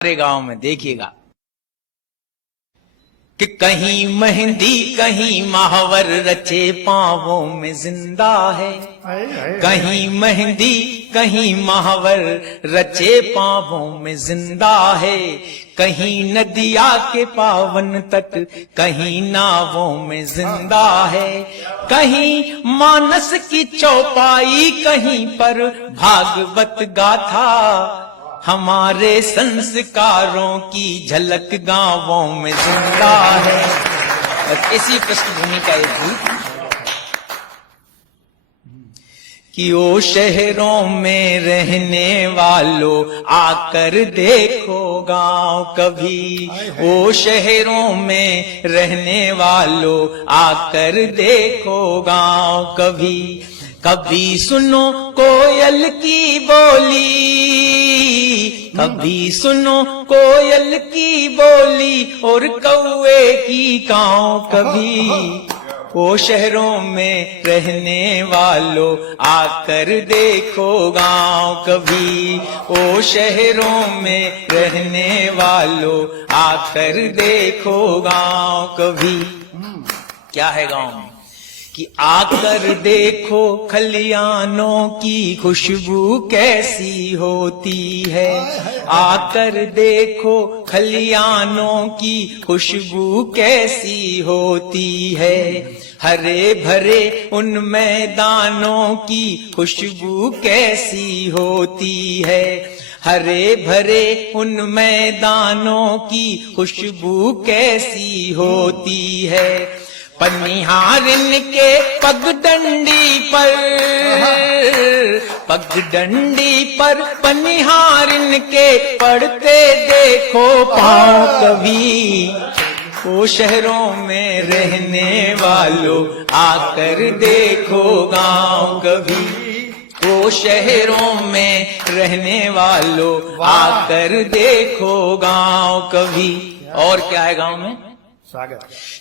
हमारे गांव में देखिएगा कि कहीं मेहंदी कहीं महावर रचे पांवों में जिंदा है। कहीं मेहंदी कहीं महावर रचे पांवों में जिंदा है। कहीं नदिया के पावन तट कहीं नावों में जिंदा है। कहीं मानस की चौपाई कहीं पर भागवत गाथा हमारे संस्कारों की झलक गांवों में जिंदा है। बस इसी पृष्ठभूमि का एक गीत कि ओ शहरों में रहने वालों आकर देखो गांव कभी। ओ शहरों में रहने वालों आकर देखो गांव कभी। कभी सुनो कोयल की बोली, कभी सुनो कोयल की बोली और कौवे की कांव कभी। ओ शहरों में रहने वालों आकर देखो गांव कभी। ओ शहरों में रहने वालों आकर देखो गांव कभी। क्या है गांव में कि आकर देखो खलियानों की खुशबू कैसी होती है। आकर देखो खलियानों की खुशबू कैसी होती है। हरे भरे उन मैदानों की खुशबू कैसी होती है। हरे भरे उन मैदानों की खुशबू कैसी होती है। पनिहारिन के पगडंडी पर पनिहारिन के पड़ते देखो पांव कभी। ओ शहरों में रहने वालों आकर देखो गांव कभी। ओ शहरों में रहने वालों आकर देखो गांव कभी। और क्या है गांव में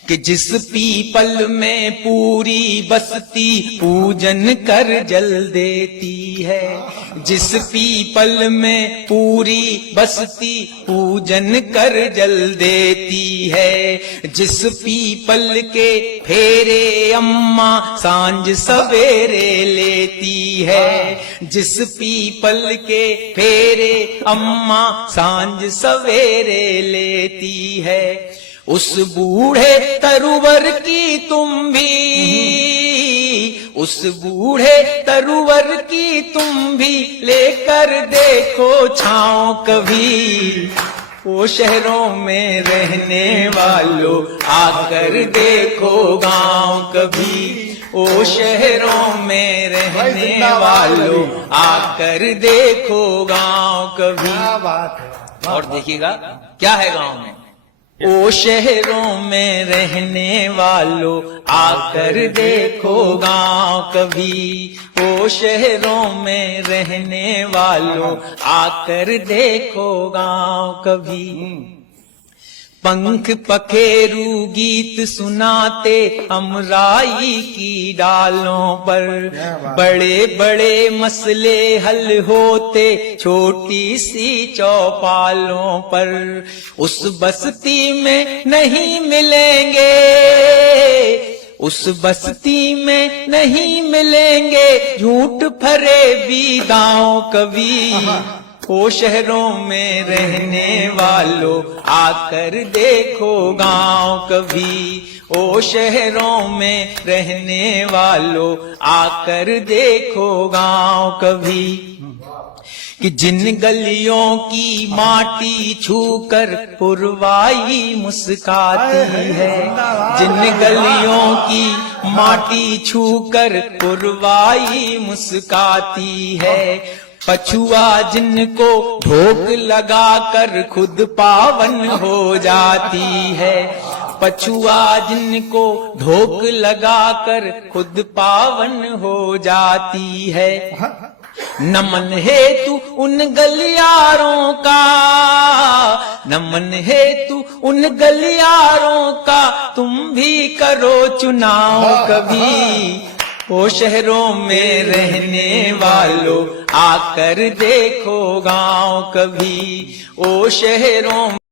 कि जिस पीपल में पूरी बस्ती पूजन कर जल देती है। जिस पीपल में पूरी बस्ती पूजन कर जल देती है। जिस पीपल के फेरे अम्मा सांझ सवेरे लेती है। जिस पीपल के फेरे अम्मा सांझ सवेरे लेती है। उस बूढ़े तरुवर की तुम भी, उस बूढ़े तरुवर की तुम भी लेकर देखो छांव कभी। ओ शहरों में रहने वालों आकर देखो गांव कभी। ओ शहरों में रहने वालों आकर देखो गांव कभी। और देखिएगा क्या है गांव में। ओ शहरों में रहने वालों आकर देखो गांव कभी। ओ शहरों में रहने वालों आकर देखो गांव कभी। पंख पखेरू गीत सुनाते अमराई की डालों पर। बड़े बड़े मसले हल होते छोटी सी चौपालों पर। उस बस्ती में नहीं मिलेंगे, उस बस्ती में नहीं मिलेंगे झूठ भरे बीदाओं कभी। ओ शहरों में रहने वालों आकर देखो गांव कभी। ओ शहरों में रहने वालों आकर देखो गांव कभी। कि जिन गलियों की माटी छूकर पुरवाई मुस्काती है। जिन गलियों की माटी छूकर पुरवाई मुस्काती है। पछुआ जिनको ढोक लगाकर खुद पावन हो जाती है। पछुआ जिनको ढोक लगाकर खुद पावन हो जाती है। नमन हेतु उन गलियारों का, नमन हेतु उन गलियारों का तुम भी करो चुनाव कभी। ओ शहरों में रहने वालों आकर देखो गांव कभी, ओ शहरों